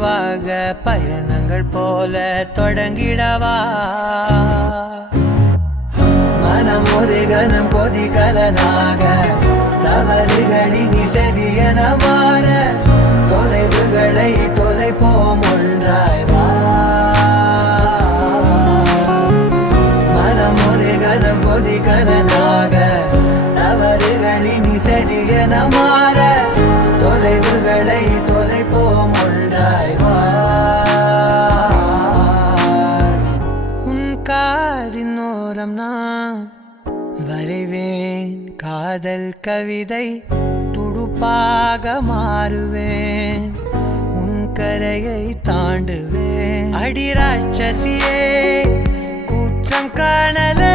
மெதுவாக பயணங்கள் போல தொடங்கிடவா மனம் ஒரு கணம் கொதிகலனாக தவறுகளின் இசையென மாற தொலைவுகளை தொலைப்போம் ஒன்றாய் வா மனம் ஒரு கணம் கொதிகலனாக தவறுகளின் இசையென மாற தொலைவுகளை தொலைப்போம் ஒன்றாய் வா உன் காதின் ஓரம் நான் வரைவேன் காதல் கவிதை துடுப்பாக மாறுவேன் உன் கரையை தாண்டுவேன் அடி ராட்சசியே கூச்சம் காணலே